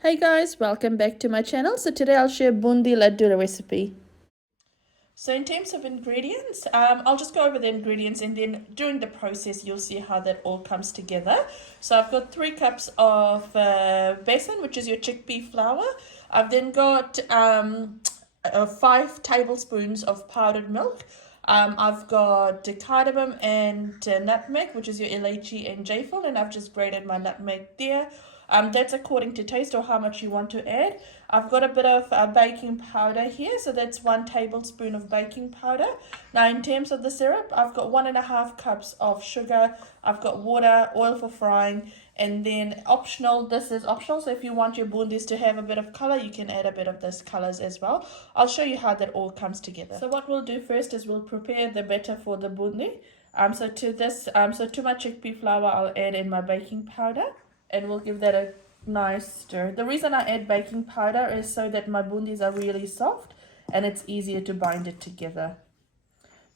Hey guys, welcome back to my channel. So today I'll share Boondi ladoo recipe. So in terms of ingredients, I'll just go over the ingredients and then during the process you'll see how that all comes together. So I've got 3 cups of besan, which is your chickpea flour. I've then got 5 tablespoons of powdered milk. I've got cardamom and nutmeg, which is your elaichi and jaifal, and I've just grated my nutmeg there. That's according to taste or how much you want to add. I've got a bit of baking powder here, so that's 1 tablespoon of baking powder. Now in terms of the syrup, I've got 1.5 cups of sugar, I've got water, oil for frying, and then optional, this is optional, so if you want your bundis to have a bit of color, you can add a bit of those colors as well. I'll show you how that all comes together. So what we'll do first is we'll prepare the batter for the bundi. So to my chickpea flour, I'll add in my baking powder and we'll give that a nice stir. The reason I add baking powder is so that my bundis are really soft and it's easier to bind it together.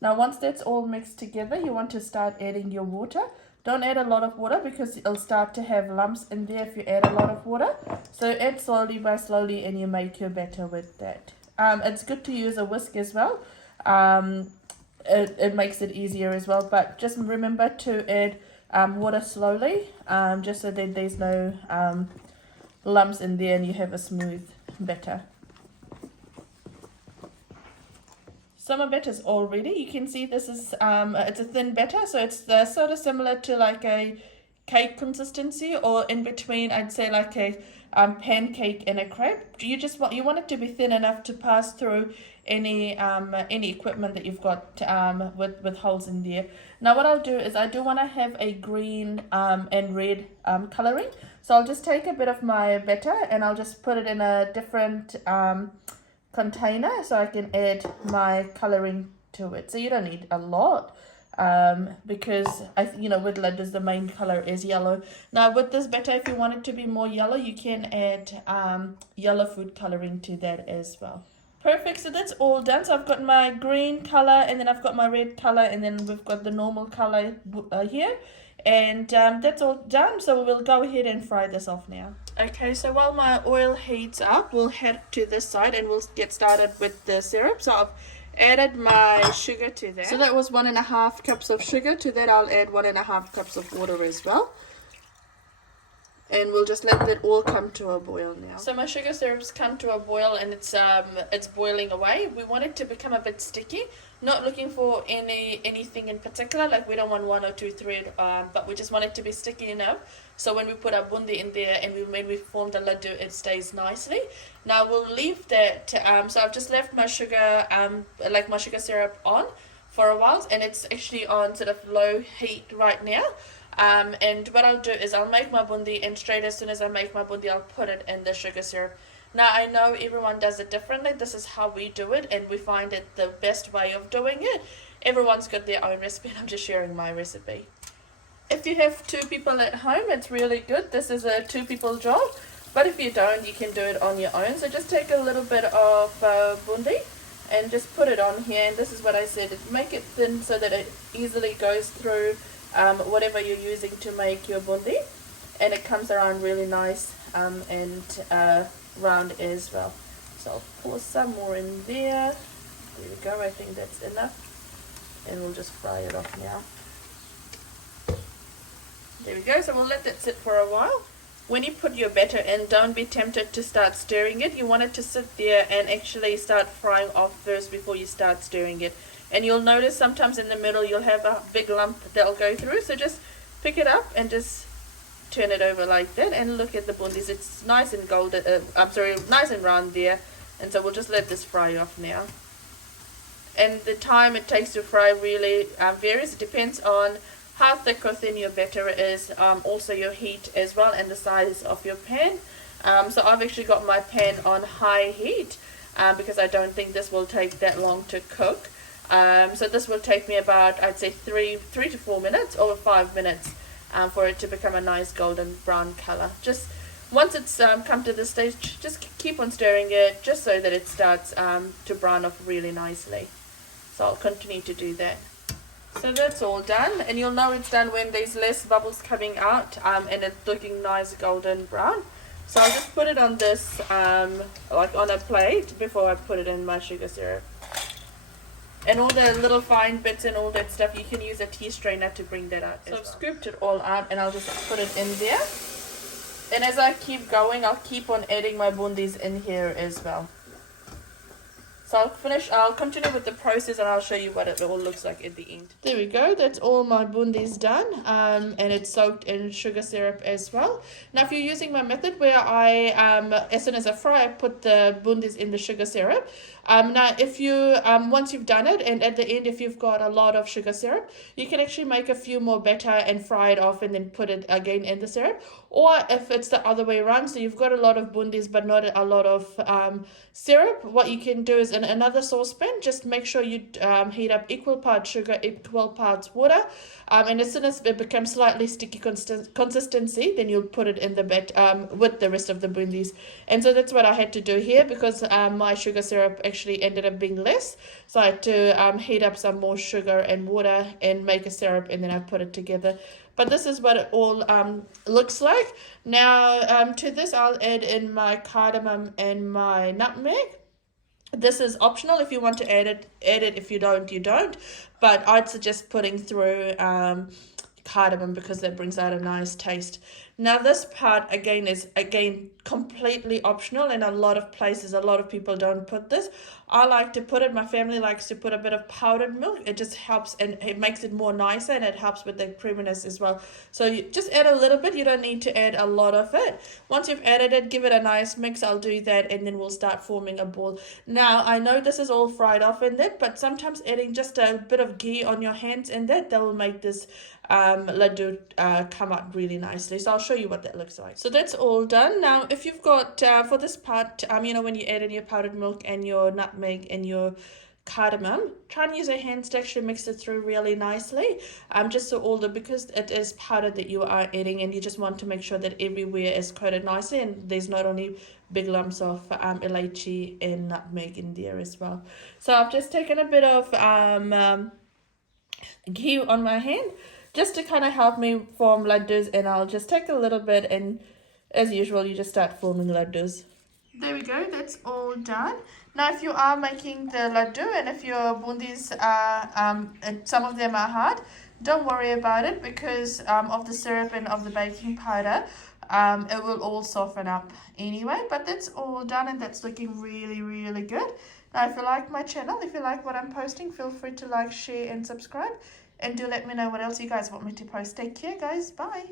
Now once that's all mixed together, you want to start adding your water. Don't add a lot of water because it'll start to have lumps in there if you add a lot of water. So add slowly by slowly and you make your batter with that. It's good to use a whisk as well. It makes it easier as well, but just remember to add water slowly, just so that there's no lumps in there and you have a smooth batter. So my batter's all ready. You can see this is it's a thin batter, so it's sort of similar to like a cake consistency, or in between I'd say like a pancake and a crepe. You want it to be thin enough to pass through any equipment that you've got with holes in there. Now what I'll do is I do want to have a green and red coloring, so I'll just take a bit of my batter and I'll just put it in a different container so I can add my coloring to it. So you don't need a lot because with ladoos the main color is yellow. Now with this batter, if you want it to be more yellow, you can add yellow food coloring to that as well. Perfect, so that's all done. So I've got my green color and then I've got my red color and then we've got the normal color here, and that's all done. So we'll go ahead and fry this off now. Okay, so while my oil heats up, we'll head to this side and we'll get started with the syrup. So I've added my sugar to that. So that was 1.5 cups of sugar. To that I'll add 1.5 cups of water as well. And we'll just let that all come to a boil now. So my sugar syrup's come to a boil and it's boiling away. We want it to become a bit sticky. Not looking for anything in particular, like we don't want 1 or 2 thread, but we just want it to be sticky enough so when we put our bundi in there and when we form the ladoo, it stays nicely. Now we'll leave that. So I've just left my sugar, my sugar syrup on for a while, and it's actually on sort of low heat right now. And what I'll do is I'll make my bundi, and straight as soon as I make my bundi, I'll put it in the sugar syrup. Now I know everyone does it differently. This is how we do it, and we find it the best way of doing it. Everyone's got their own recipe, and I'm just sharing my recipe. If you have 2 people at home, it's really good. This is a 2 people job, but if you don't, you can do it on your own. So just take a little bit of bundi and just put it on here, and this is what I said, make it thin so that it easily goes through whatever you're using to make your bundi, and it comes around really nice and round as well. So I'll pour some more in there. There we go, I think that's enough, and we'll just fry it off now. There we go, so we'll let that sit for a while. When you put your batter in, don't be tempted to start stirring it. You want it to sit there and actually start frying off first before you start stirring it. And you'll notice sometimes in the middle you'll have a big lump that'll go through, so just pick it up and just turn it over like that, and look at the bundis. It's nice and golden, nice and round there, and so we'll just let this fry off now. And the time it takes to fry really varies. It depends on how thick or thin your batter is, also your heat as well, and the size of your pan. So I've actually got my pan on high heat because I don't think this will take that long to cook. So this will take me about, I'd say 3 to 4 minutes, over 5 minutes, for it to become a nice golden brown color. Just once it's come to this stage, just keep on stirring it just so that it starts to brown off really nicely. So I'll continue to do that. So that's all done, and you'll know it's done when there's less bubbles coming out and it's looking nice golden brown. So I'll just put it on this, like on a plate before I put it in my sugar syrup. And all the little fine bits and all that stuff, you can use a tea strainer to bring that out. So I've scooped it all out and I'll just put it in there. And as I keep going, I'll keep on adding my bundis in here as well. So I'll continue with the process and I'll show you what it all looks like at the end. There we go, that's all my bundis done, and it's soaked in sugar syrup as well. Now if you're using my method where I, as soon as I fry, I put the bundis in the sugar syrup. Now if you, once you've done it, and at the end if you've got a lot of sugar syrup, you can actually make a few more batter and fry it off and then put it again in the syrup. Or if it's the other way around, so you've got a lot of bundis but not a lot of syrup, what you can do is in another saucepan, just make sure you heat up equal parts sugar, equal parts water, and as soon as it becomes slightly sticky consistency, then you'll put it in the bed with the rest of the bundis. And so that's what I had to do here, because my sugar syrup actually ended up being less, so I had to heat up some more sugar and water and make a syrup, and then I put it together. But this is what it all looks like. Now to this I'll add in my cardamom and my nutmeg. This is optional. If you want to add it, if you don't, you don't. But I'd suggest putting through cardamom because that brings out a nice taste. Now this part again is completely optional. In a lot of places, a lot of people don't put this. I like to put it, my family likes to put a bit of powdered milk. It just helps and it makes it more nicer, and it helps with the creaminess as well. So you just add a little bit, you don't need to add a lot of it. Once you've added it, give it a nice mix. I'll do that and then we'll start forming a ball. Now I know this is all fried off in that, but sometimes adding just a bit of ghee on your hands in that will make this ladoo come out really nicely. So I'll show you what that looks like. So that's all done. Now if you've got for this part, you know, when you add in your powdered milk and your nutmeg and your cardamom, try and use your hands to actually mix it through really nicely, just so all the, because it is powder that you are adding, and you just want to make sure that everywhere is coated nicely and there's not only big lumps of elaichi and nutmeg in there as well. So I've just taken a bit of ghee on my hand just to kind of help me form ladoos, and I'll just take a little bit, and as usual you just start forming ladoos. There we go, that's all done. Now if you are making the ladoo and if your bundis are, and some of them are hard, don't worry about it, because of the syrup and of the baking powder, it will all soften up anyway. But that's all done and that's looking really, really good. Now if you like my channel, if you like what I'm posting, feel free to like, share and subscribe. And do let me know what else you guys want me to post. Take care guys, bye.